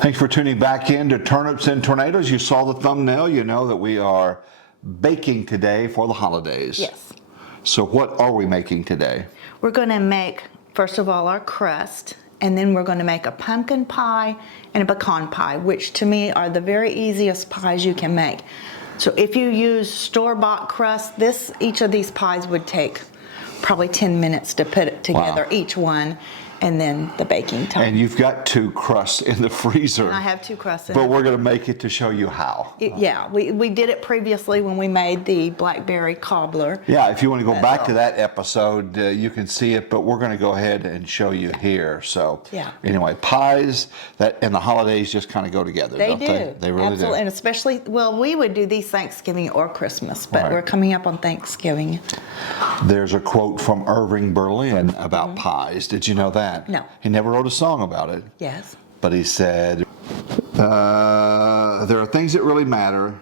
Thanks for tuning back in to Turnips and Tornadoes. You saw the thumbnail. You know that we are baking today for the holidays. Yes. So what are we making today? We're going to make, first of all, our crust, and then we're going to make a pumpkin pie and a pecan pie, which to me are the very easiest pies you can make. So if you use store-bought crust, each of these pies would take probably 10 minutes to put it together, Wow. each one, and then the baking time. And you've got 2 crusts in the freezer. And I have 2 crusts in But we're going to make it to show you how. Yeah, we did it previously when we made the blackberry cobbler. Yeah, if you want to go back to that episode, you can see it, but we're going to go ahead and show you here. So yeah. Anyway, pies and the holidays just kind of go together, don't they? They really Absolutely. do. And especially, well, we would do these Thanksgiving or Christmas, but Right. we're coming up on Thanksgiving. There's a quote from Irving Berlin about pies. Did you know that? No. He never wrote a song about it. Yes. But he said, there are things that really matter,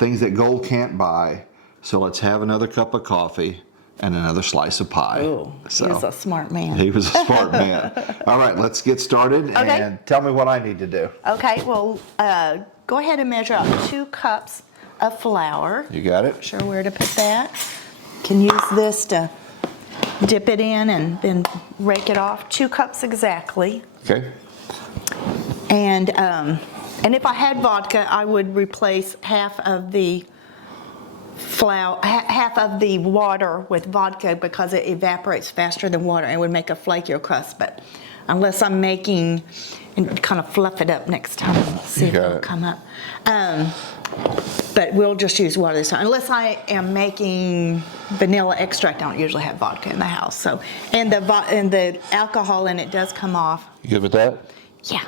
things that gold can't buy, so let's have another cup of coffee and another slice of pie. Oh, he was a smart man. He was a smart man. All right, let's get started and tell me what I need to do. Okay, well, go ahead and measure out 2 cups of flour. You got it? Not sure where to put that. Can use this to dip it in and then rake it off. 2 cups exactly. Okay. And if I had vodka, I would replace half of the flour, half of the water with vodka because it evaporates faster than water and would make a flakier crust. But unless I'm making, and kind of fluff it up next time, see if it'll come up. But we'll just use water this time. Unless I am making vanilla extract, I don't usually have vodka in the house. So, and the alcohol in it does come off. You good with that? Yeah.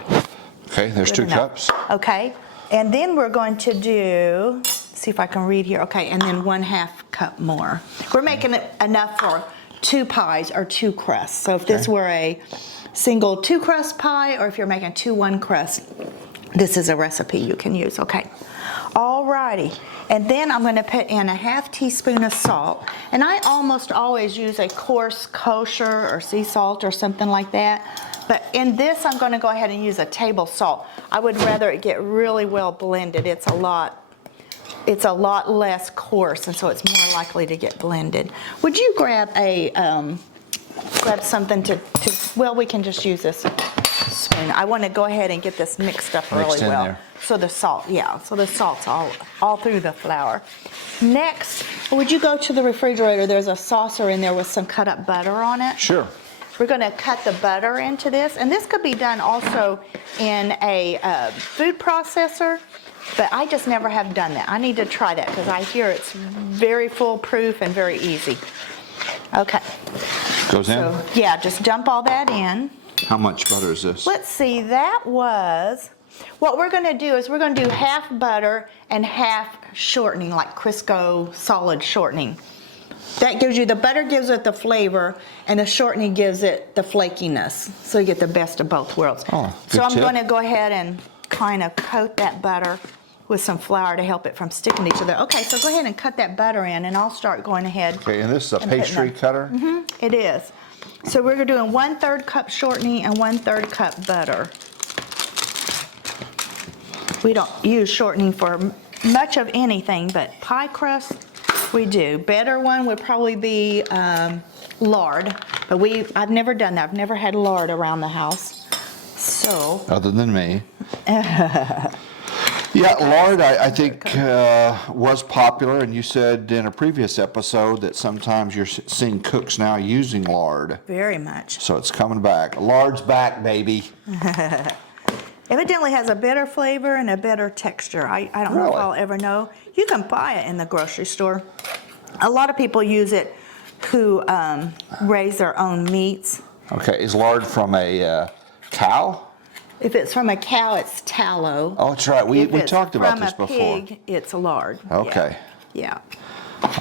Okay, there's 2 cups. Okay, and then we're going to do, see if I can read here. Okay, and then 1/2 cup more. We're making it enough for 2 pies or 2 crusts. So if this were a single 2 crust pie, or if you're making 2 1 crust, this is a recipe you can use. Okay. Alrighty, and then I'm going to put in a 1/2 teaspoon of salt, and I almost always use a coarse kosher or sea salt or something like that, but in this I'm going to go ahead and use a table salt. I would rather it get really well blended. It's a lot less coarse, and so it's more likely to get blended. Would you grab something to well, we can just use this spoon. I want to go ahead and get this mixed up really well. There. So the salt, so the salt's all through the flour. Next, would you go to the refrigerator? There's a saucer in there with some cut up butter on it. Sure. We're going to cut the butter into this, and this could be done also in a food processor, but I just never have done that. I need to try that because I hear it's very foolproof and very easy. Okay. Goes in? So, yeah, just dump all that in. How much butter is this? Let's see, that was, what we're going to do is we're going to do 1/2 butter and 1/2 shortening, like Crisco solid shortening. That gives you, the butter gives it the flavor, and the shortening gives it the flakiness. So you get the best of both worlds. Oh, so I'm tip. going to go ahead and kind of coat that butter with some flour to help it from sticking to each other. Okay, so go ahead and cut that butter in, and I'll start going ahead. Okay, and this is a pastry cutter? Mm-hmm, it is. So we're doing 1/3 cup shortening and 1/3 cup butter. We don't use shortening for much of anything, but pie crust, we do. Better one would probably be lard, but I've never done that. I've never had lard around the house. So. Other than me. Yeah, lard, I think, was popular, and you said in a previous episode that sometimes you're seeing cooks now using lard. Very much. So it's coming back. Lard's back, baby. Evidently has a better flavor and a better texture. I don't know if I'll ever know. You can buy it in the grocery store. A lot of people use it who raise their own meats. Okay, is lard from a cow? If it's from a cow, it's tallow. Oh, that's right. We talked about this before. If it's from a pig, it's lard. Okay. Yeah.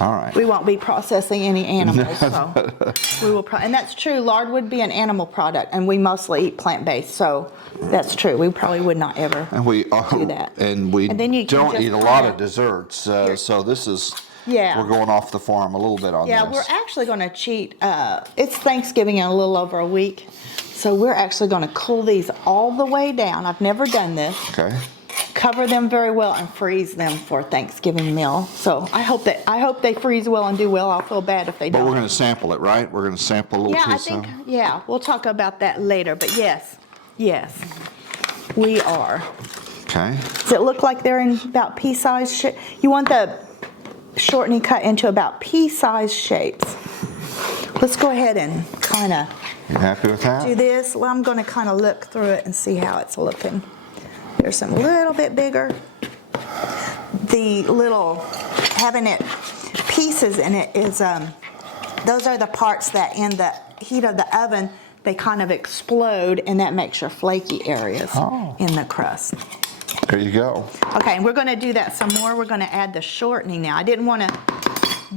All right. We won't be processing any animals, so we will. And that's true. Lard would be an animal product, and we mostly eat plant-based, so that's true. We probably would not ever do that. And we then you can don't just eat a lot of desserts, so this is. Yeah. We're going off the farm a little bit on this. Yeah, we're actually going to cheat. It's Thanksgiving in a little over a week. So we're actually going to cool these all the way down. I've never done this. Okay. Cover them very well and freeze them for Thanksgiving meal. So I hope they freeze well and do well. I'll feel bad if they But don't. we're going to sample it, right? We're going to sample a little Yeah, I piece think, of it. yeah, we'll talk about that later. But yes, we are. Okay. Does it look like they're in about pea-sized shape? You want the shortening cut into about pea-sized shapes. Let's go ahead and kind of You happy with that? do this. Well, I'm going to kind of look through it and see how it's looking. There's some little bit bigger. The little, having it pieces in it is, those are the parts that in the heat of the oven, they kind of explode, and that makes your flaky areas in the crust. There you go. Okay, and we're going to do that some more. We're going to add the shortening now. I didn't want to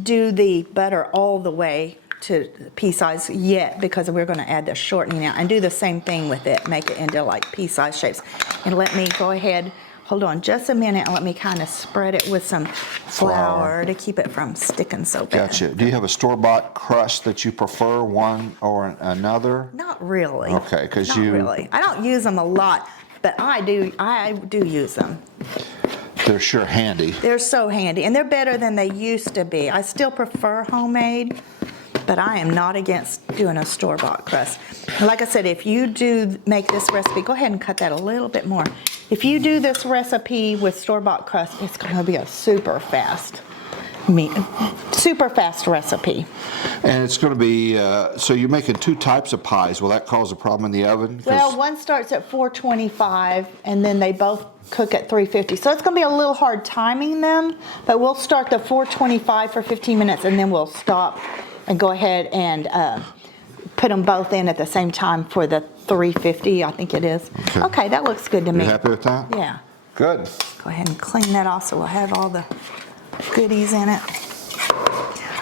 do the butter all the way to pea size yet because we're going to add the shortening now and do the same thing with it, make it into like pea size shapes. And let me go ahead, hold on just a minute, and let me kind of spread it with some flour to keep it from sticking so bad. Gotcha. Do you have a store-bought crust that you prefer, one or another? Not really. Okay, because Not you... really. I don't use them a lot, but I do use them. They're sure handy. They're so handy, and they're better than they used to be. I still prefer homemade, but I am not against doing a store-bought crust. Like I said, if you do make this recipe, go ahead and cut that a little bit more. If you do this recipe with store-bought crust, it's going to be a super fast recipe. And it's going to be, so you're making two types of pies. Will that cause a problem in the oven? 'Cause Well, one starts at 425, and then they both cook at 350. So it's going to be a little hard timing them, but we'll start the 425 for 15 minutes, and then we'll stop and go ahead and put them both in at the same time for the 350, I think it is. Okay, that looks good to me. You happy with that? Yeah. Good. Go ahead and clean that off so we'll have all the goodies in it.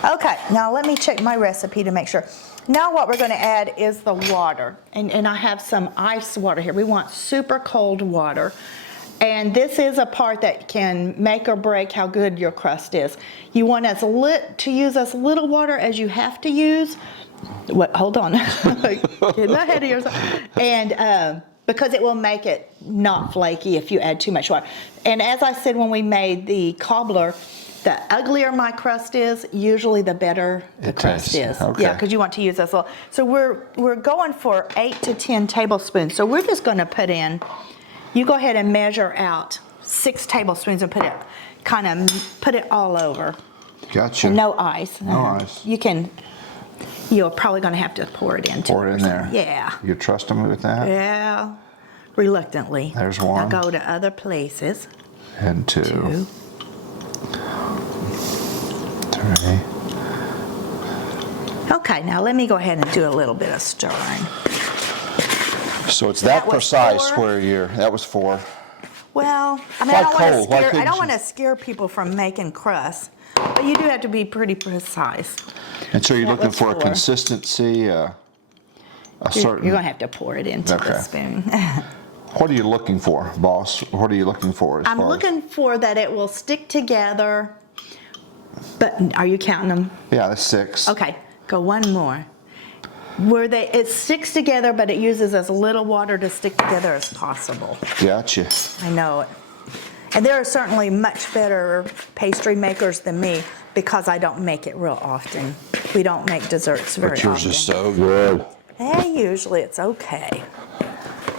Okay, now let me check my recipe to make sure. Now what we're going to add is the water. And I have some ice water here. We want super cold water. And this is a part that can make or break how good your crust is. You want to use as little water as you have to use. What? Hold on. Getting ahead of yourself. And because it will make it not flaky if you add too much water. And as I said when we made the cobbler, the uglier my crust is, usually the better the crust is. Okay. Yeah, because you want to use this little. So we're going for 8 to 10 tablespoons. So we're just going to put in, you go ahead and measure out 6 tablespoons and put it all over. Gotcha. And no ice. No ice. You're probably going to have to pour it into Pour it in there. Yeah. You trust me with that? Yeah. Reluctantly. There's one. Now go to other places. And 2. 2. 3. Okay, now let me go ahead and do a little bit of stirring. So it's that was precise 4. where that was 4. Well, I mean, Why I don't cold? Why want to couldn't I don't you- want to scare people from making crust, but you do have to be pretty precise. And so you're That looking was for a 4. consistency, a certain... You're going to have to pour it into the Okay. spoon. What are you looking for, boss? What are you looking for? I'm looking for that it will stick together. But are you counting them? Yeah, that's 6. Okay, go one more. It sticks together, but it uses as little water to stick together as possible. Gotcha. I know it. And there are certainly much better pastry makers than me because I don't make it real often. We don't make desserts very But yours often. is so good. Usually it's okay.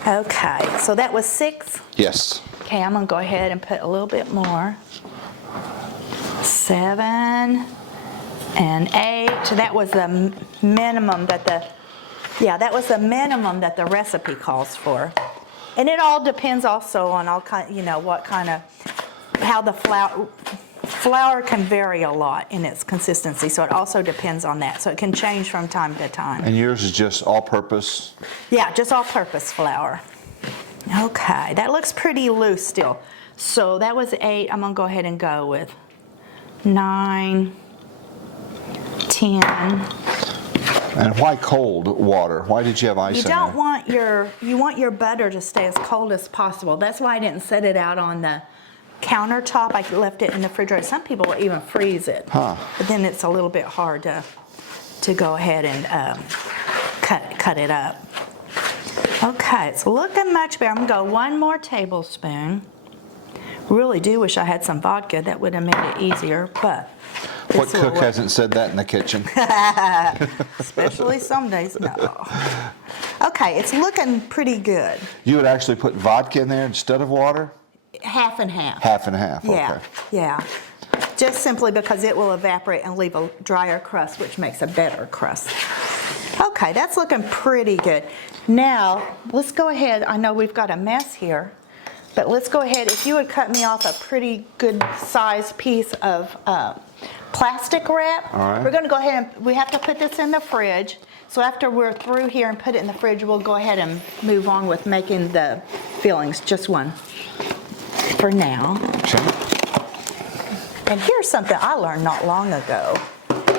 Okay, so that was 6. Yes. Okay, I'm gonna go ahead and put a little bit more. 7 and 8. That was the minimum that the recipe calls for. And it all depends also on how the flour can vary a lot in its consistency. So it also depends on that. So it can change from time to time. And yours is just all-purpose? Yeah, just all-purpose flour. Okay, that looks pretty loose still. So that was 8. I'm gonna go ahead and go with 9, 10. And why cold water? Why did you have ice You in don't there? want your butter to stay as cold as possible. That's why I didn't set it out on the countertop. I left it in the refrigerator. Some people will even freeze it. Huh. But then it's a little bit hard to go ahead and cut it up. Okay, it's looking much better. I'm gonna go 1 more tablespoon. Really do wish I had some vodka. That would have made it easier, but. What this will cook work. hasn't said that in the kitchen? Especially some days, no. Okay, it's looking pretty good. You would actually put vodka in there instead of water? Half and half. Half and half, Yeah, okay. yeah. Just simply because it will evaporate and leave a drier crust, which makes a better crust. Okay, that's looking pretty good. Now, let's go ahead. I know we've got a mess here, but let's go ahead. If you would cut me off a pretty good sized piece of plastic wrap. All right. We're going to go ahead and we have to put this in the fridge. So after we're through here and put it in the fridge, we'll go ahead and move on with making the fillings. Just one for now. Okay. And here's something I learned not long ago.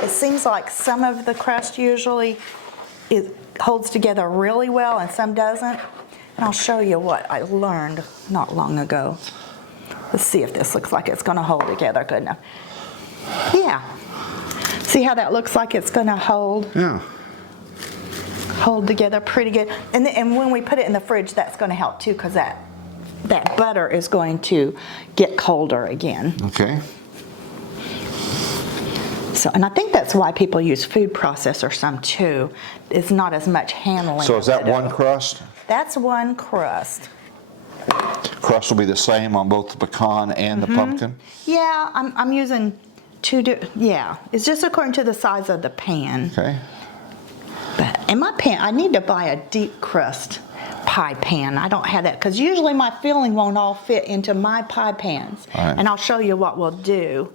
It seems like some of the crust usually it holds together really well and some doesn't. And I'll show you what I learned not long ago. Let's see if this looks like it's going to hold together good enough. Yeah. See how that looks like it's going to hold together pretty good. And when we put it in the fridge, that's going to help too, because that butter is going to get colder again. Okay. So, and I think that's why people use food processor some too. It's not as much handling. So is that of the one dough. crust? That's one crust. Crust will be the same on both the pecan and the pumpkin? Yeah, I'm using yeah, it's just according to the size of the pan. Okay. But in my pan, I need to buy a deep crust pie pan. I don't have that because usually my filling won't all fit into my pie pans. All right. And I'll show you what we'll do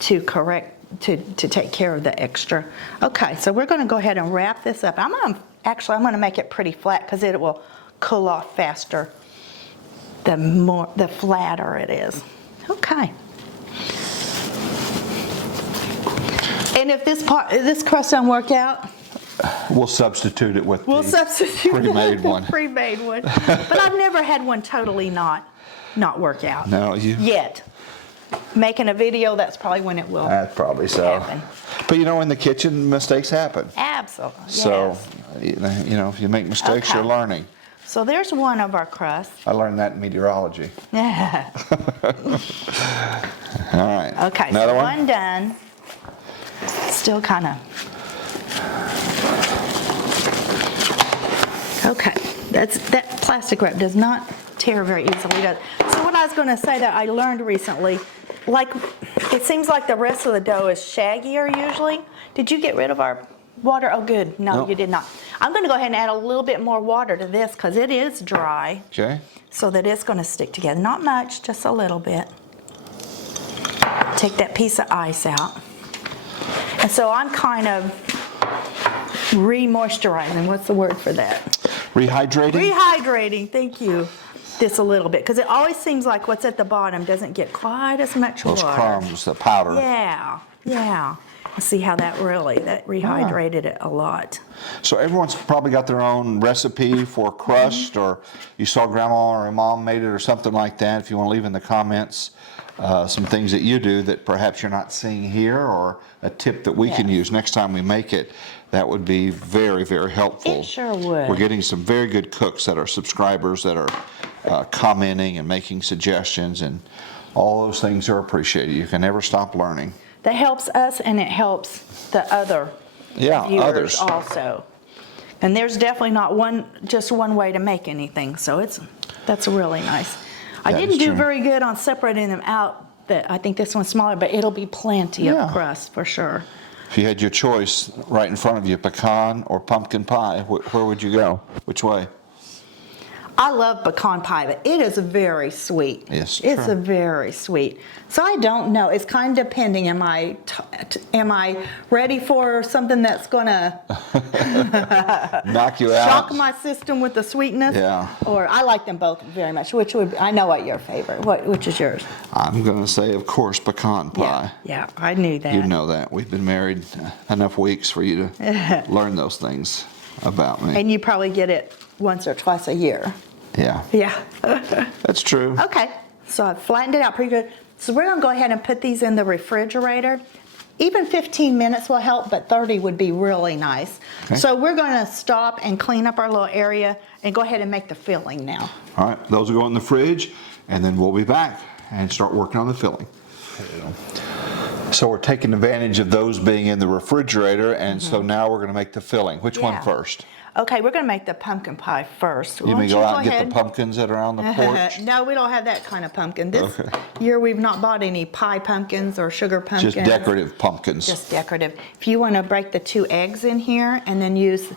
to take care of the extra. Okay, so we're going to go ahead and wrap this up. I'm going to make it pretty flat because it will cool off faster the flatter it is. Okay. And if this crust doesn't work out, We'll substitute it with substitute pre-made the one. pre-made one. But I've never had one totally not work out. No, Yet. Making a video, that's probably when it will probably so. happen. But you know, in the kitchen, mistakes happen. Absolutely. So, yes. you know, if you make mistakes, Okay. you're learning. So there's one of our crusts. I learned that in meteorology. Yeah. All right. Okay, Another so one? one done. Still kind of. Okay, that plastic wrap does not tear very easily. So what I was going to say that I learned recently, like it seems like the rest of the dough is shaggier usually. Did you get rid of our water? Oh, good. No, Nope. you did not. I'm going to go ahead and add a little bit more water to this because it is dry. Okay. So that it's going to stick together. Not much, just a little bit. Take that piece of ice out. And so I'm kind of re-moisturizing. What's the word for that? Rehydrating? Rehydrating, thank you. This a little bit, because it always seems like what's at the bottom doesn't get quite as much Those water. crumbs, the powder. Yeah, yeah. See how that rehydrated it a lot. So everyone's probably got their own recipe for crust, or you saw grandma or mom made it or something like that. If you want to leave in the comments some things that you do that perhaps you're not seeing here, or a tip that we can use next time we make it, that would be very, very helpful. It sure would. We're getting some very good cooks that are subscribers that are commenting and making suggestions, and all those things are appreciated. You can never stop learning. That helps us, and it helps the other viewers others also. And there's definitely not just one way to make anything, so that's really nice. I That didn't is do true. very good on separating them out. I think this one's smaller, but it'll be plenty Yeah. of crust for sure. If you had your choice right in front of you, pecan or pumpkin pie, where would you go? Which way? I love pecan pie, but it is very sweet. Yes, It's true. very sweet. So I don't know. It's kind of depending. Am I ready for something that's going to Knock you out. shock my system with the sweetness? Yeah. Or I like them both very much. I know what your favorite. Which is yours? I'm going to say, of course, pecan pie. Yeah, I knew that. You know that. We've been married enough weeks for you to learn those things about me. And you probably get it once or twice a year. Yeah, Yeah. that's true. Okay, so I've flattened it out pretty good. So we're gonna go ahead and put these in the refrigerator. even 15 minutes will help, but 30 would be really nice. Okay. So we're going to stop and clean up our little area and go ahead and make the filling now. All right, those will go in the fridge, and then we'll be back and start working on the filling. So we're taking advantage of those being in the refrigerator, and so now we're going to make the filling. Which one Yeah. first? Okay, we're going to make the pumpkin pie first. You mean go out and get the pumpkins that are on the porch? No, we don't have that kind of pumpkin. This Okay. year we've not bought any pie pumpkins or sugar pumpkins. Just decorative pumpkins. Just decorative. If you want to break the 2 eggs in here and then use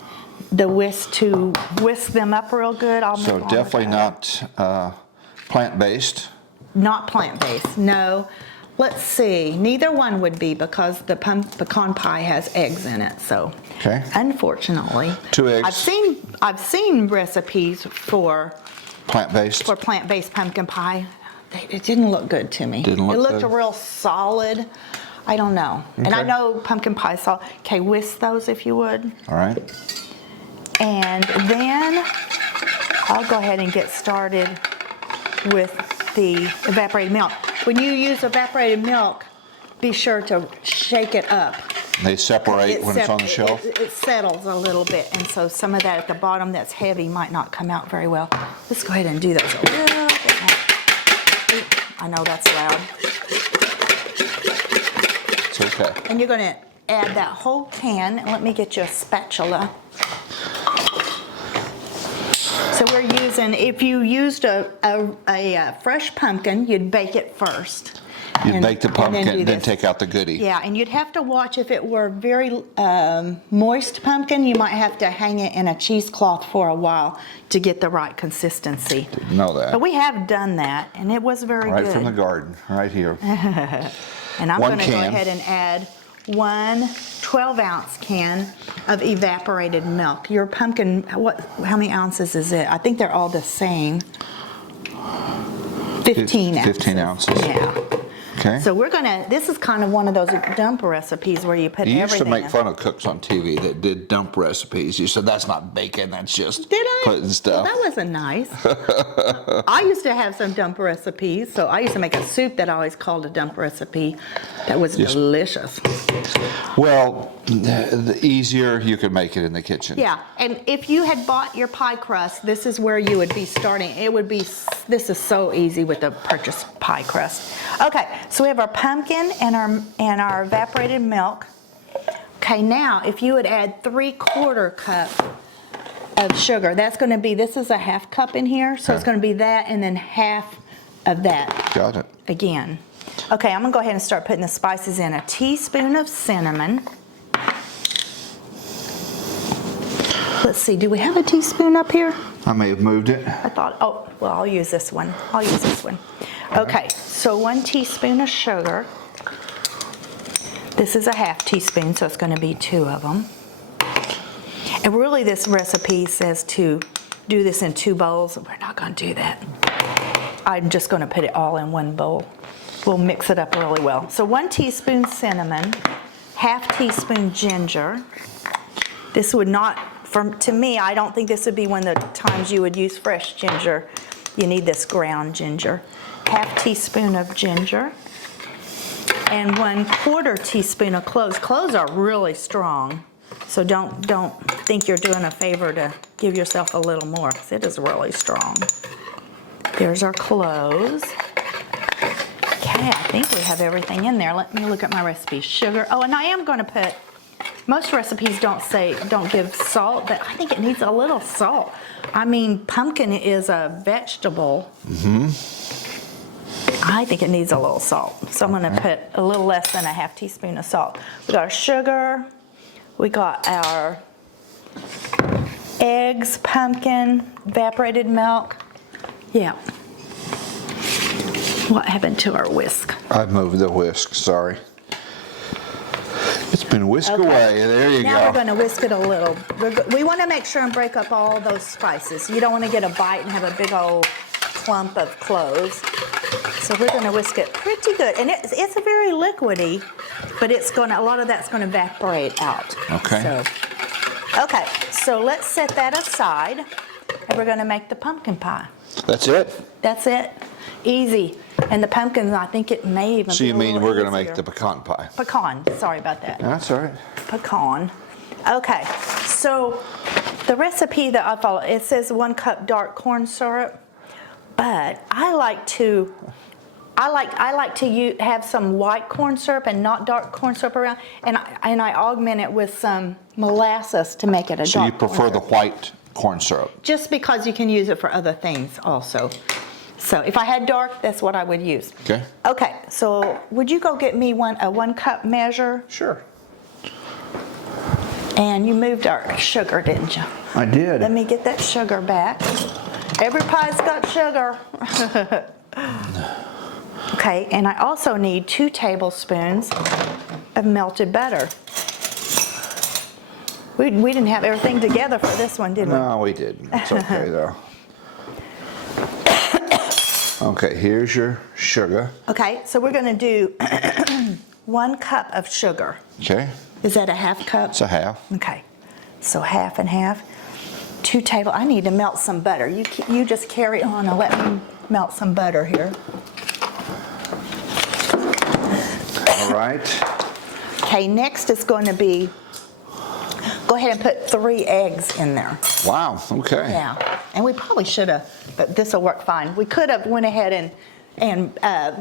the whisk to whisk them up real good, I'll So move on definitely with that. not plant-based. Not plant-based, no. Let's see, neither one would be because the pecan pie has eggs in it, so. Okay. Unfortunately. 2 eggs. I've seen recipes for Plant-based. plant-based pumpkin pie. It didn't look good to me. Didn't look It looked good? real solid. I don't know. And I Okay. know pumpkin pie salt. Okay, whisk those if you would. All right. And then I'll go ahead and get started with the evaporated milk. When you use evaporated milk, be sure to shake it up. They separate when it's on the shelf? It settles a little bit, and so some of that at the bottom that's heavy might not come out very well. Let's go ahead and do those a little bit more. I know that's loud. It's okay. And you're going to add that whole can. Let me get you a spatula. So we're using, if you used a fresh pumpkin, you'd bake it first. You'd bake the do pumpkin, then this. take out the goodie. Yeah, and you'd have to watch if it were very moist pumpkin, you might have to hang it in a cheesecloth for a while to get the right consistency. Didn't know that. But we have done that, and it was very Right good. from the garden, right here. And I'm One going to go can. ahead and add 1 12-ounce can of evaporated milk. Your pumpkin, how many ounces is it? I think they're all the same. 15 ounces. 15 ounces. Yeah. Okay. So we're gonna, this is kind of one of those dump recipes where you put You used to everything make in. fun of cooks on TV that did dump recipes. You said that's not bacon, that's just Did I? putting stuff. Well, that wasn't nice. I used to have some dump recipes. So I used to make a soup that I always called a dump recipe. That was Yes. delicious. Well, the easier you could make it in the kitchen. Yeah, and if you had bought your pie crust, this is where you would be starting. It would be, this is so easy with the purchased pie crust. Okay, so we have our pumpkin and our evaporated milk. Okay, now if you would add 3/4 cup of sugar, that's going to be, this is a 1/2 cup in here, so it's Okay. going to be that and then half of that Got it. again. Okay, I'm going to go ahead and start putting the spices in. A teaspoon of cinnamon. Let's see, do we have a teaspoon up here? I may have moved it. I thought, oh, well, I'll use this one. I'll use this one. Okay, so 1 teaspoon of sugar. This is a 1/2 teaspoon, so it's going to be 2 of them. And really, this recipe says to do this in 2 bowls. We're not going to do that. I'm just going to put it all in 1 bowl. We'll mix it up really well. So 1 teaspoon cinnamon, 1/2 teaspoon ginger. This would not, to me, I don't think this would be one of the times you would use fresh ginger. You need this ground ginger. 1/2 teaspoon of ginger. And 1/4 teaspoon of cloves. Cloves are really strong. So don't think you're doing a favor to give yourself a little more, because it is really strong. There's our cloves. Okay, I think we have everything in there. Let me look at my recipe. Sugar. Oh, and I am going to put, most recipes don't give salt, but I think it needs a little salt. I mean, pumpkin is a vegetable. I think it needs a little salt. So I'm going to put a little less than a 1/2 teaspoon of salt. We got our sugar. We got our eggs, pumpkin, evaporated milk. Yeah. What happened to our whisk? I moved the whisk, sorry. It's been whisked Okay. away. There you Now we're go. going to whisk it a little. We want to make sure and break up all those spices. You don't want to get a bite and have a big old clump of cloves. So we're going to whisk it pretty good. And it's a very liquidy, but a lot of that's going to evaporate out. Okay. So let's set that aside, and we're going to make the pumpkin pie. That's it? That's it. Easy. And the pumpkins, I think it may even So be you a mean little we're going to easier. make the pecan pie? Pecan, sorry about that. That's all right. Pecan. Okay, so the recipe that I follow, it says 1 cup dark corn syrup, but I like to have some white corn syrup and not dark corn syrup around, and I augment it with some molasses to make it a So you dark corn prefer the syrup. white corn syrup? Just because you can use it for other things also. So if I had dark, that's what I would use. Okay. Okay, so would you go get me a 1 cup measure? Sure. And you moved our sugar, didn't you? I did. Let me get that sugar back. Every pie's got sugar. Okay, and I also need 2 tablespoons of melted butter. We didn't have everything together for this one, did we? No, we didn't. It's okay though. Okay, here's your sugar. Okay, so we're going to do 1 cup of sugar. Okay. Is that a half cup? It's a half. Okay, so half and half. 2 I need to melt some butter. You just carry on and let me melt some butter here. All right. Okay, next is going to be, go ahead and put 3 eggs in there. Wow, okay. Yeah, and we probably should have, but this will work fine. We could have went ahead and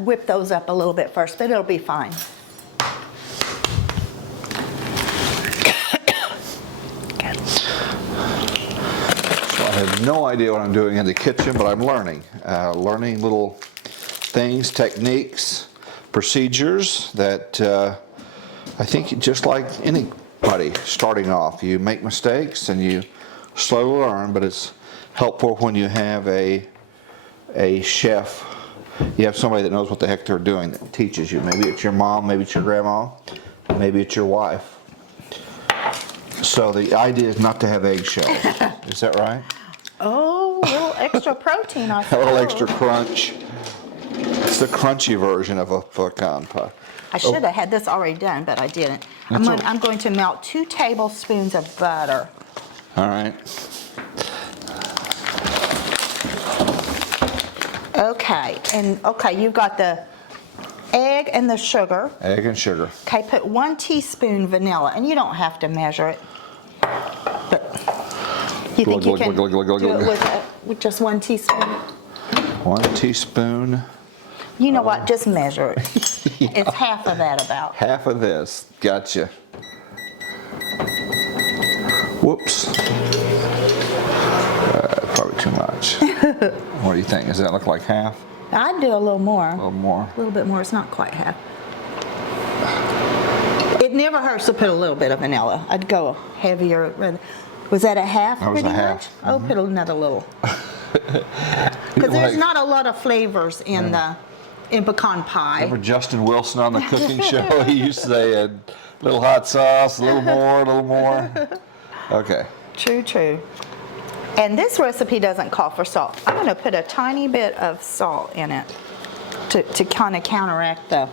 whipped those up a little bit first, but it'll be fine. So I have no idea what I'm doing in the kitchen, but I'm learning. Learning little things, techniques, procedures that I think just like anybody starting off, you make mistakes and you slowly learn, but it's helpful when you have a chef. You have somebody that knows what the heck they're doing that teaches you. Maybe it's your mom, maybe it's your grandma, maybe it's your wife. So the idea is not to have eggshells. Is that right? Oh, a little extra protein, I A suppose. little extra crunch. It's the crunchy version of a pecan pie. I should have had this already done, but I didn't. I'm going to melt 2 tablespoons of butter. All right. Okay, and you've got the egg and the sugar. Egg and sugar. Okay, put 1 teaspoon vanilla, and you don't have to measure it. But you think you can do it with just 1 teaspoon? 1 teaspoon. You know what? Just measure it. It's half of that about. Half of this. Gotcha. Whoops. Probably too much. What do you think? Does that look like half? I'd do a little more. A little more. A little bit more. It's not quite half. It never hurts to put a little bit of vanilla. I'd go heavier. Was that a half? That was pretty a much? half. Oh, put another little. Because there's not a lot of flavors in pecan pie. Remember Justin Wilson on the cooking show? He used to say a little hot sauce, a little more, a little more. Okay. True. And this recipe doesn't call for salt. I'm going to put a tiny bit of salt in it to kind of counteract that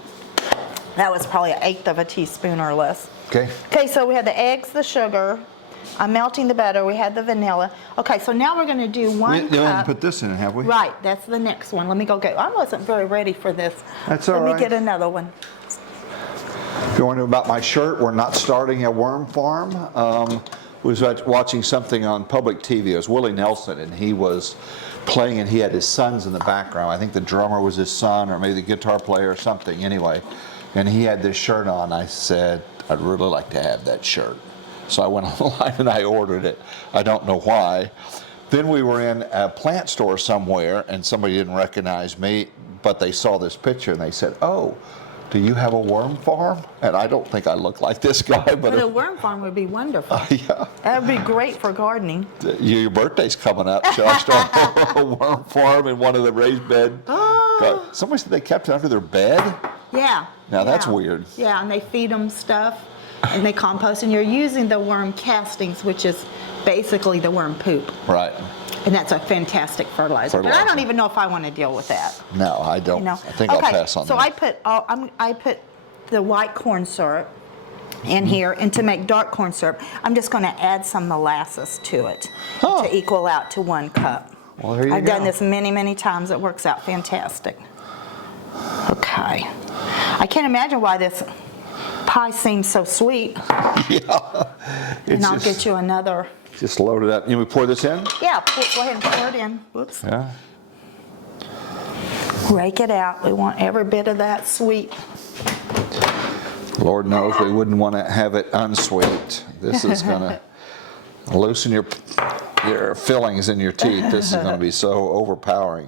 was probably 1/8 of a teaspoon or less. Okay. Okay, so we had the eggs, the sugar. I'm melting the butter. We had the vanilla. Okay, so now we're going to do 1 We haven't cup. put this in, have we? Right, that's the next one. Let me go get. I wasn't very ready for this. That's all Let right. me get another one. If you're wondering about my shirt, we're not starting a worm farm. Was watching something on public TV. It was Willie Nelson, and he was playing, and he had his sons in the background. I think the drummer was his son, or maybe the guitar player or something. Anyway, and he had this shirt on. I said, I'd really like to have that shirt. So I went online and I ordered it. I don't know why. Then we were in a plant store somewhere, and somebody didn't recognize me, but they saw this picture and they said, "Oh, do you have a worm farm?" And I don't think I look like this guy, but But a worm farm would be wonderful. yeah. That would be great for gardening. Your birthday's coming up. Shall I start a worm farm in one of the raised bed? Oh. Somebody said they kept it under their bed. Yeah. Now that's yeah. weird. Yeah, and they feed them stuff, and they compost, and you're using the worm castings, which is basically the worm poop. Right. And that's a fantastic fertilizer. But I don't even know if I want to deal with that. No, I don't. You know? I think I'll pass on so that. I put the white corn syrup in here, and to make dark corn syrup, I'm just going to add some molasses to it to equal out to 1 cup. Well, there you I've go. done this many, many times. It works out fantastic. Okay. I can't imagine why this pie seems so sweet. Yeah. And I'll get you another. Just load it up. You want me to pour this in? Yeah, go ahead and pour it in. Whoops. Yeah. Rake it out. We want every bit of that sweet. Lord knows we wouldn't want to have it unsweet. This is going to loosen your fillings in your teeth. This is going to be so overpowering.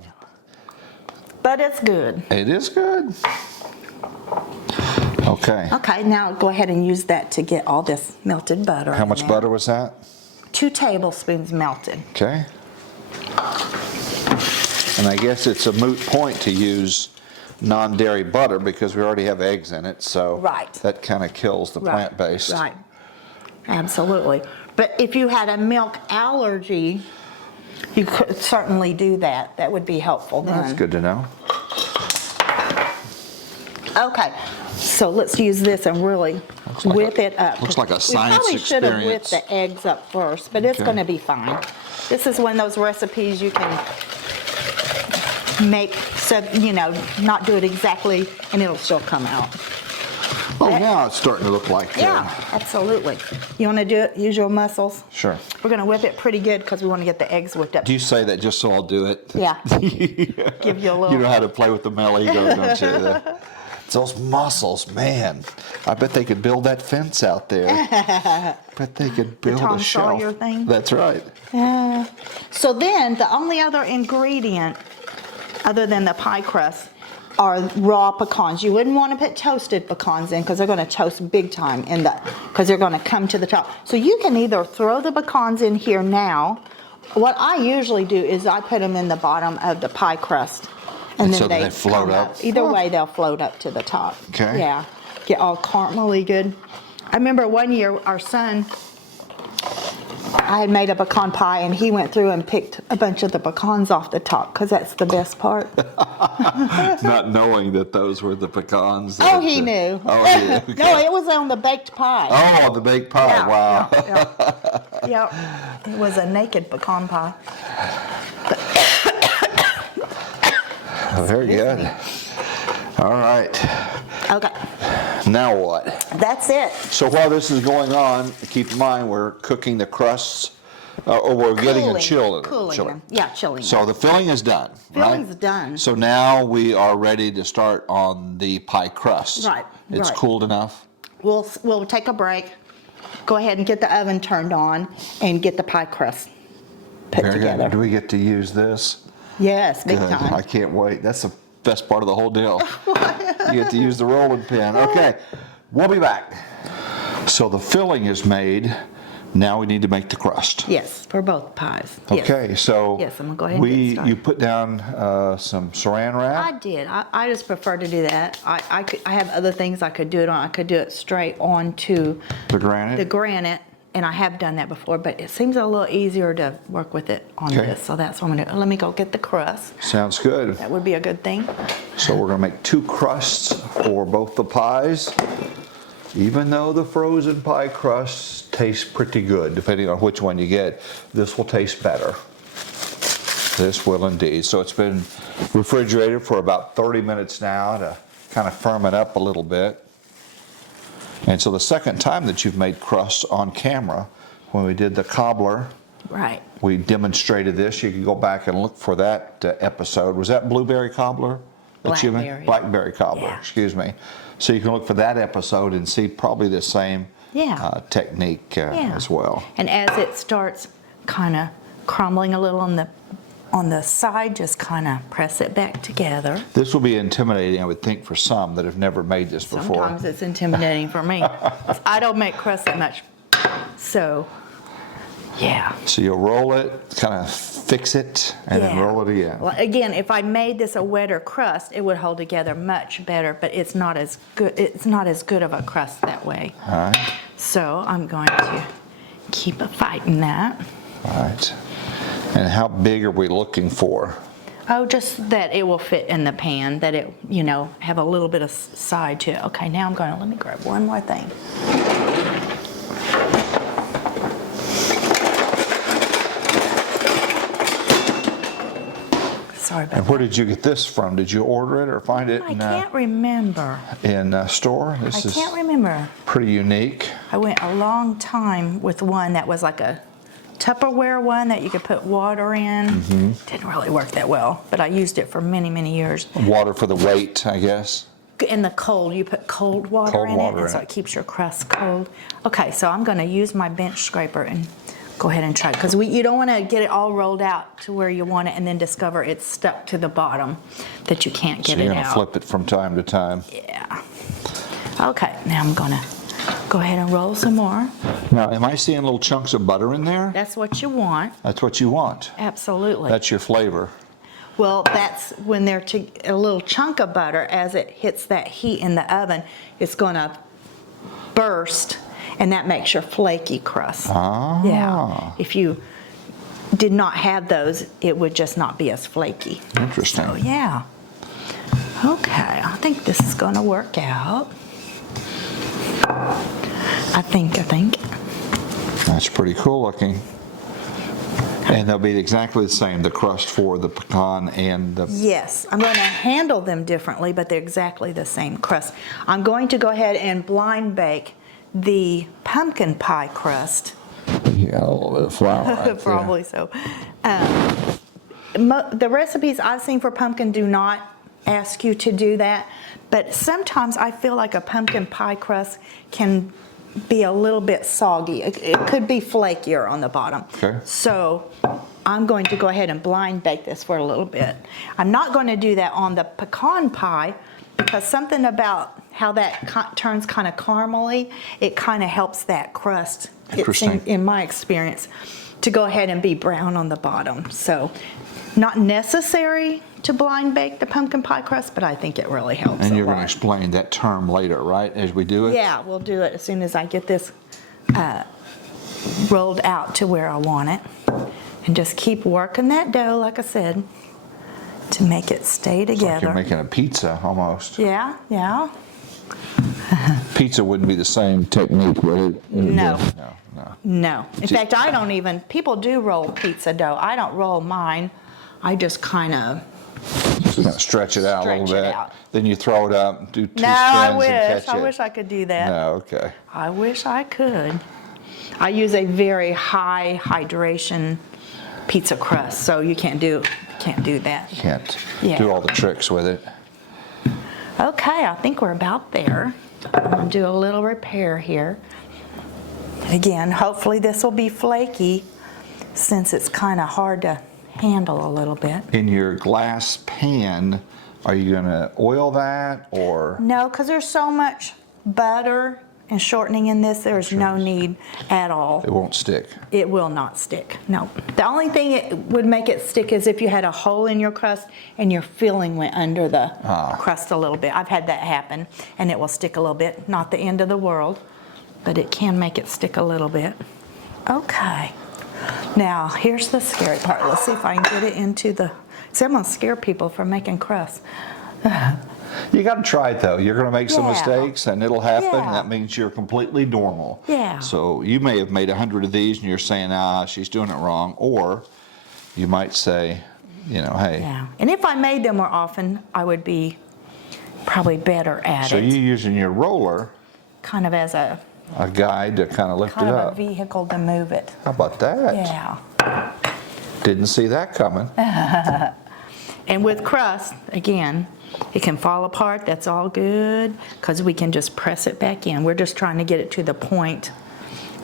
But it's good. It is good. Okay. Okay, now go ahead and use that to get all this melted butter. How much butter was that? 2 tablespoons melted. Okay. And I guess it's a moot point to use non-dairy butter because we already have eggs in it, so Right. that kind of kills the plant-based. Right. Absolutely. But if you had a milk allergy, you could certainly do that. That would be helpful then. That's good to know. Okay, so let's use this and really whip it up. Looks like a science We probably should have whipped experience. the eggs up first, but it's Okay. going to be fine. This is one of those recipes you can make so, not do it exactly and it'll still come out. Oh, now it's starting to look like Yeah, absolutely. You want to do it? Use your muscles. Sure. We're going to whip it pretty good because we want to get the eggs whipped up. Do you say that just so I'll do it? Yeah. Give you a little. You know how to play with the male ego, don't you? It's those muscles, man. I bet they could build that fence out there. Bet they could build Tom a shelf. Sawyer thing? That's right. So then the only other ingredient other than the pie crust are raw pecans. You wouldn't want to put toasted pecans in because they're going to toast big time because they're going to come to the top. So you can either throw the pecans in here now. What I usually do is I put them in the bottom of the pie crust. And then so they float come up? Either way, they'll float up to the top. Okay. Yeah. Get all caramely good. I remember one year our son, I had made a pecan pie and he went through and picked a bunch of the pecans off the top because that's the best part. Not knowing that those were the pecans. Oh, he knew. Oh, he knew. Okay. No, it was on the baked pie. Oh, the baked pie. Yeah, Wow. Yeah. It was a naked pecan pie. Very good. All right. Okay, Now what? that's it. So while this is going on, keep in mind we're cooking the crusts, or we're getting a chill in it. Cooling them. Yeah, chilling them. So the filling is done, Filling's right? done. So now we are ready to start on the pie crust. Right, It's right. cooled enough? We'll take a break, go ahead and get the oven turned on, and get the pie crust put Very together. good. Do we get to use this? Yes, big Good. time. I can't wait. That's the best part of the whole deal. You get to use the rolling pin. Okay, we'll be back. So the filling is made. Now we need to make the crust. Yes, for both pies. Yes. Okay, so Yes, I'm gonna go ahead and get started. you put down some saran wrap. I did. I just prefer to do that. I have other things I could do it on. I could do it straight onto The granite. the granite, and I have done that before, but it seems a little easier to work with it on Okay. this. So that's what I'm gonna do. Let me go get the crust. Sounds good. That would be a good thing. So we're gonna make 2 crusts for both the pies. Even though the frozen pie crusts taste pretty good, depending on which one you get, this will taste better. This will indeed. So it's been refrigerated for about 30 minutes now to kind of firm it up a little bit. And so the second time that you've made crusts on camera, when we did the cobbler, Right. we demonstrated this. You can go back and look for that episode. Was that blueberry cobbler? that you made? Blackberry. Blackberry cobbler, Yeah. excuse me. So you can look for that episode and see probably the same Yeah. technique as well. And as it starts kind of crumbling a little on the side, just kind of press it back together. This will be intimidating, I would think, for some that have never made this before. Sometimes it's intimidating for me. I don't make crust that much. So, yeah. So you'll roll it, kind of fix it, and then Yeah. roll it again. Well, again, if I made this a wetter crust, it would hold together much better, but it's not as good. It's not as good of a crust that way. All right, So I'm going to keep fighting that. all right. And how big are we looking for? Oh, just that it will fit in the pan, that it, have a little bit of side to it. Okay, now let me grab one more thing. sorry about And where did you get this from? Did you order it or find it that. I can't remember. in a store? I This can't is remember. pretty unique. I went a long time with one that was like a Tupperware one that you could put water in. Mm-hmm. Didn't really work that well, but I used it for many, many years. Water for the weight, I guess. In the cold, you put cold water Cold in water it, and in so it. it keeps your crust cold. Okay, so I'm going to use my bench scraper and go ahead and try it, because you don't want to get it all rolled out to where you want it and then discover it's stuck to the bottom, that you can't get So you're it going to out. flip it from time to time. Yeah. Okay, now I'm going to go ahead and roll some more. Now, am I seeing little chunks of butter in there? That's what you want. That's what you want. Absolutely. That's your flavor. Well, that's when they're a little chunk of butter, as it hits that heat in the oven, it's going to burst, and that makes your flaky crust. Ah. Yeah. If you did not have those, it would just not be as flaky. Interesting. So, yeah. Okay, I think this is going to work out. I think. That's pretty cool looking. And they'll be exactly the same, the crust for the pecan and the... Yes, I'm going to handle them differently, but they're exactly the same crust. I'm going to go ahead and blind bake the pumpkin pie crust. You got a little bit of flour right there. Probably so. The recipes I've seen for pumpkin do not ask you to do that, but sometimes I feel like a pumpkin pie crust can be a little bit soggy. It could be flakier on the bottom. Okay. So I'm going to go ahead and blind bake this for a little bit. I'm not going to do that on the pecan pie, because something about how that turns kind of caramely, it kind of helps that crust, Interesting. in my experience, to go ahead and be brown on the bottom. So not necessary to blind bake the pumpkin pie crust, but I think it really helps And a you're going to lot. explain that term later, right, as we do it? Yeah, we'll do it as soon as I get this rolled out to where I want it. And just keep working that dough, like I said, to make it stay It's like together. you're making a pizza almost. Yeah. Pizza wouldn't be the same technique, would it? No. No. No. In fact, I don't even, people do roll pizza dough. I don't roll mine. I just kind of, Just kind of stretch it out a little Stretch it bit. out. Then you throw it up, do two no, I spins and wish. catch it. I wish I could do that. No, okay. I wish I could. I use a very high hydration pizza crust, so you can't do that. Can't Yeah. do all the tricks with it. Okay, I think we're about there. I'm gonna do a little repair here. Again, hopefully this will be flaky, since it's kind of hard to handle a little bit. In your glass pan, are you going to oil that or? No, because there's so much butter and shortening in this, there's no need at all. It won't stick. It will not stick, no. The only thing it would make it stick is if you had a hole in your crust and your filling went under the crust a little bit. I've had that happen, and it will stick a little bit. Not the end of the world, but it can make it stick a little bit. Okay. Now, here's the scary part. Let's see if I can get it into the... See, I'm going to scare people from making crust. You got to try it though. You're going to make some Yeah. mistakes and it'll happen. Yeah. And that means you're completely normal. Yeah. So you may have made 100 of these and you're saying, she's doing it wrong. Or you might say, hey. Yeah. And if I made them more often, I would be probably better at So it. you're using your roller, Kind of as a guide to kind of lift kind it of up. a vehicle to move it. How about that? Yeah. Didn't see that coming. And with crust, again, it can fall apart. That's all good, because we can just press it back in. We're just trying to get it to the point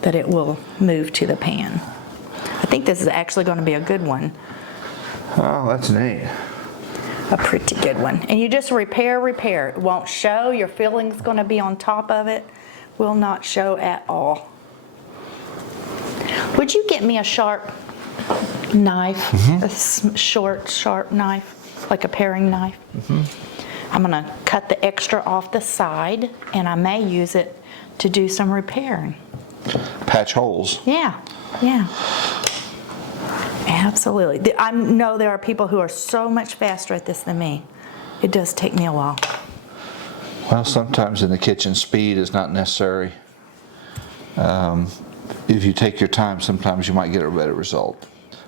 that it will move to the pan. I think this is actually going to be a good one. Oh, that's neat. A pretty good one. And you just repair. It won't show. Your filling's going to be on top of it. Will not show at all. Would you get me a sharp knife? A short, sharp knife, like a paring knife? I'm going to cut the extra off the side, and I may use it to do some repairing. Patch holes. Yeah. Absolutely. I know there are people who are so much faster at this than me. It does take me a while. Well, sometimes in the kitchen, speed is not necessary. If you take your time, sometimes you might get a better result.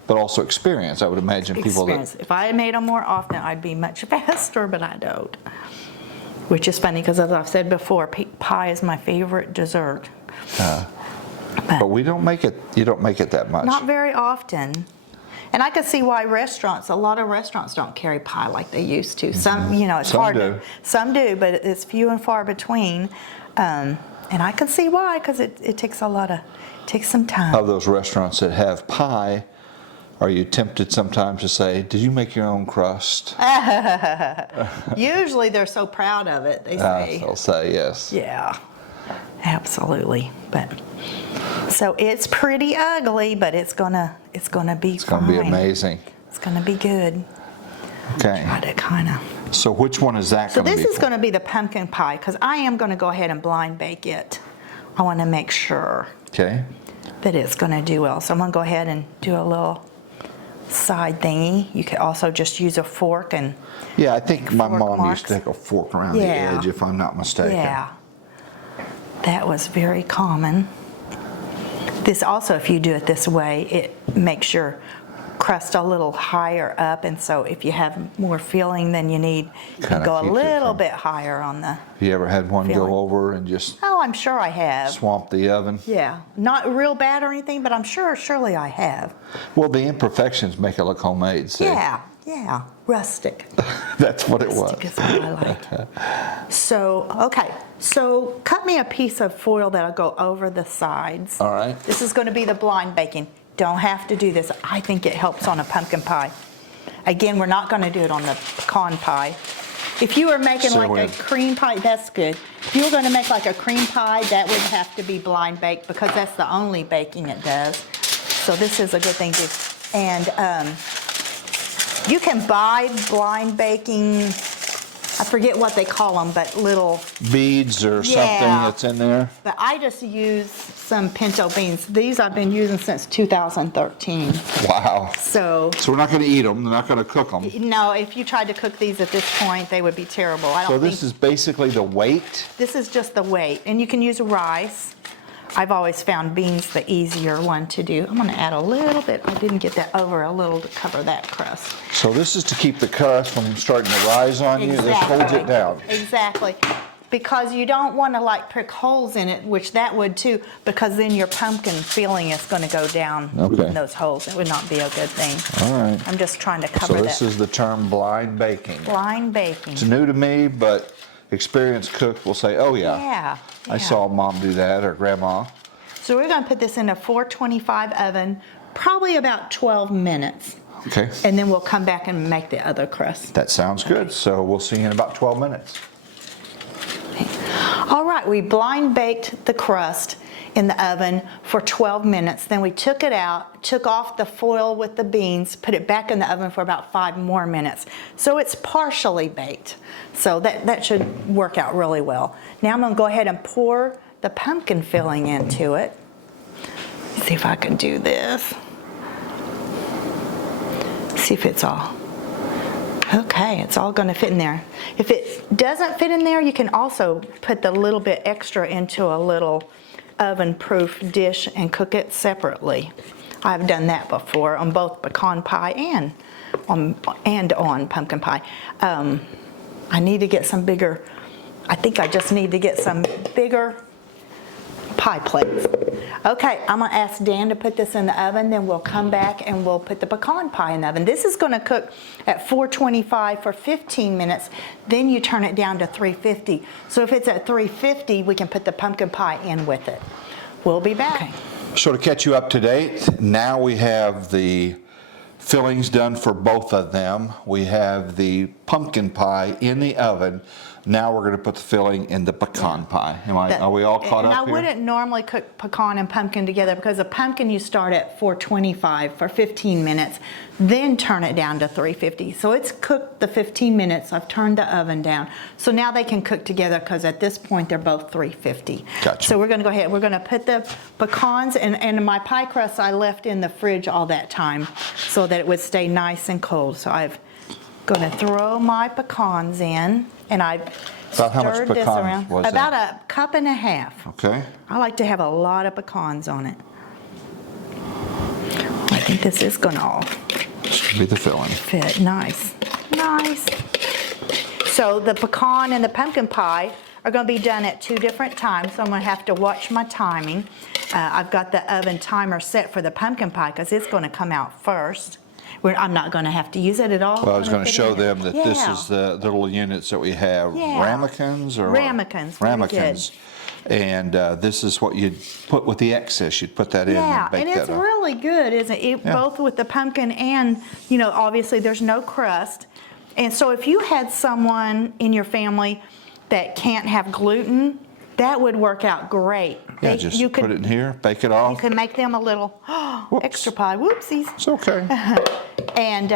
but also experience. I would imagine people that. Experience. If I had made them more often, I'd be much faster, but I don't. Which is funny because, as I've said before, pie is my favorite dessert. But we don't make it. You don't make it that much. Not very often. And I can see why a lot of restaurants don't carry pie like they used to. Some, it's Some hard. do. Some do, but it's few and far between. And I can see why, because it takes takes some time. Of those restaurants that have pie, are you tempted sometimes to say, "Did you make your own crust?" Usually they're so proud of it, they say. They'll say yes. Yeah, absolutely. But so it's pretty ugly, but it's gonna be It's going to be fine. amazing. It's gonna be good. Okay. Try to kind of. So which one is that So going to be? this is going to be the pumpkin pie because I am going to go ahead and blind bake it. I want to make sure Okay. that it's going to do well. So I'm going to go ahead and do a little side thingy. You could also just use a fork and Yeah, I think my fork mom marks. used to take a fork around Yeah. the edge, if I'm not mistaken. yeah, that was very common. This also, if you do it this way, it makes your crust a little higher up, and so if you have more filling than you need, you can Kinda go a keeps it little from- bit higher on the. Have you ever had one Feeling. go over and just Oh, I'm sure I have. swamp the oven? Yeah, not real bad or anything, but I'm surely I have. Well, the imperfections make it look homemade, see? Yeah, rustic. That's what it was. Rustic is what I like. So, okay, so cut me a piece of foil that'll go over the sides. All right. This is going to be the blind baking. Don't have to do this. I think it helps on a pumpkin pie. Again, we're not going to do it on the pecan pie. If you were making So like a when- cream pie, that's good. If you were going to make like a cream pie, that would have to be blind baked because that's the only baking it does. So this is a good thing to. And you can buy blind baking, I forget what they call them, but little. Beads or something Yeah. that's in there? But I just use some pinto beans. These I've been using since 2013. Wow. So, So we're not going to eat them. They're not going to cook them. no, if you tried to cook these at this point, they would be terrible. I don't So think this is basically the weight. this is just the weight. And you can use rice. I've always found beans the easier one to do. I'm going to add a little bit. I didn't get that over a little to cover that crust. So this is to keep the crust from starting to rise on you. This holds it down. Exactly. Because you don't want to like prick holes in it, which that would too, because then your pumpkin filling is going to go down Okay. in those holes. It would not be a good thing. All right. I'm just trying to So cover this that. is the term blind baking. Blind baking. It's new to me, but experienced cook will say, "Oh yeah, Yeah. I saw mom do that or grandma." So we're going to put this in a 425 oven, probably about 12 minutes. Okay. And then we'll come back and make the other crust. That sounds good. So we'll see you in about 12 minutes. All right, we blind baked the crust in the oven for 12 minutes. Then we took it out, took off the foil with the beans, put it back in the oven for about 5 more minutes. So it's partially baked. So that should work out really well. Now I'm going to go ahead and pour the pumpkin filling into it. Let's see if I can do this. See if it's all. Okay, it's all going to fit in there. If it doesn't fit in there, you can also put the little bit extra into a little oven-proof dish and cook it separately. I've done that before on both pecan pie and on pumpkin pie. I need to get some bigger. I think I just need to get some bigger pie plates. Okay, I'm gonna ask Dan to put this in the oven, then we'll come back and we'll put the pecan pie in the oven. This is gonna cook at 425 for 15 minutes, then you turn it down to 350. So if it's at 350, we can put the pumpkin pie in with it. We'll be back. Okay. So to catch you up to date, now we have the fillings done for both of them. We have the pumpkin pie in the oven. Now we're going to put the filling in the pecan pie. Are we all caught and up I here? wouldn't normally cook pecan and pumpkin together because a pumpkin you start at 425 for 15 minutes, then turn it down to 350. So it's cooked the 15 minutes. I've turned the oven down. So now they can cook together because at this point they're both 350. Gotcha. So we're going to go ahead. We're going to put the pecans and my pie crust I left in the fridge all that time so that it would stay nice and cold. So I'm going to throw my pecans in. And I About how much stirred this pecans around. was About that? a cup and a half. Okay. I like to have a lot of pecans on it. I think This is going to all This could be the filling. fit. Nice. Nice. So the pecan and the pumpkin pie are going to be done at 2 different times, so I'm going to have to watch my timing. I've got the oven timer set for the pumpkin pie because it's going to come out first. I'm not going to have to use it at all. Well, I was going to show them that this Yeah. is the little units that we have. Yeah. Ramekins or Ramekins, very Ramekins. And this is what you'd put with the excess. You'd put that in Yeah, and bake and it's that up. really good, isn't it? Yeah. Both with the pumpkin and, you know, obviously there's no crust. And so if you had someone in your family that can't have gluten, that would work out great. Yeah, just put it in here, bake it off. You can make them a little extra pie. Whoopsies. It's okay. And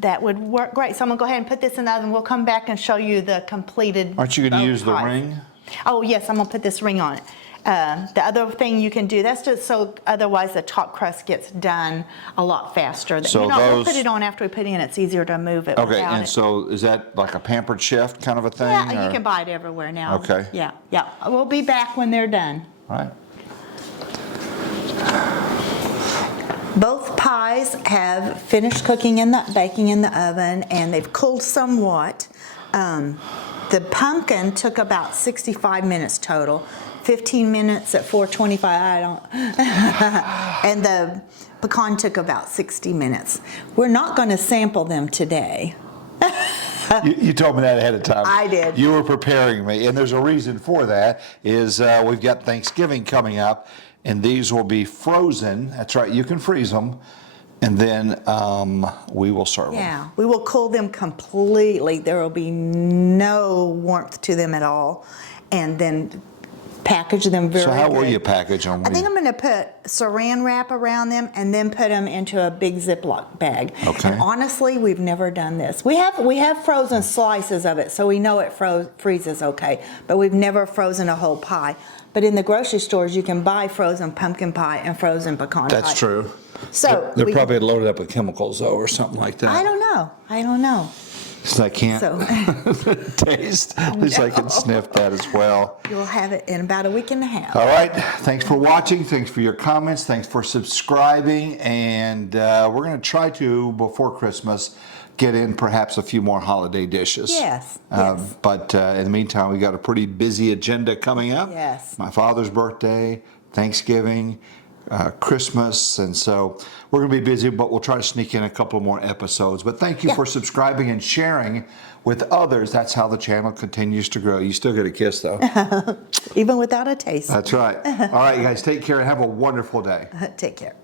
that would work great. So I'm going to go ahead and put this in the oven. We'll come back and show you the completed Aren't you going to both use the pies. ring? Oh, yes, I'm going to put this ring on it. The other thing you can do, that's just so otherwise the top crust gets done a lot faster. So you know, we'll those- put it on after we put it in. It's easier to move it Okay, without and it. so is that like a Pampered Chef kind of a thing? Yeah, you or- can buy it everywhere now. Okay. Yeah, yeah. We'll be back when they're done. All right. Both pies have finished cooking in the baking in the oven, and they've cooled somewhat. The pumpkin took about 65 minutes total, 15 minutes at 425. I don't. And the pecan took about 60 minutes. We're not going to sample them today. You told me that ahead of time. I did. You were preparing me, and there's a reason for that. Is we've got Thanksgiving coming up, and these will be frozen. That's right. You can freeze them, and then we will serve them. Yeah, we will cool them completely. There will be no warmth to them at all, and then package them very So how will good. you package them? I think I'm going to put saran wrap around them and then put them into a big Ziploc bag. Okay. And honestly, we've never done this. We have frozen slices of it, so we know it freezes okay, but we've never frozen a whole pie. But in the grocery stores, you can buy frozen pumpkin pie and frozen pecan pie. That's true. So They're we- probably loaded up with chemicals, though, or something like that. I don't know. So I can't So taste. At least I can sniff that as well. you'll have it in about a week and a half. All right. Thanks for watching. Thanks for your comments. Thanks for subscribing. And we're going to try to, before Christmas, get in perhaps a few more holiday dishes. Yes, yes. But in the meantime, we got a pretty busy agenda coming up. Yes. My father's birthday, Thanksgiving, Christmas, and so we're going to be busy, but we'll try to sneak in a couple more episodes. But thank you for subscribing and sharing with others. That's how the channel continues to grow. You still get a kiss, though. Even without a taste. That's right. All right, you guys, take care and have a wonderful day. Take care.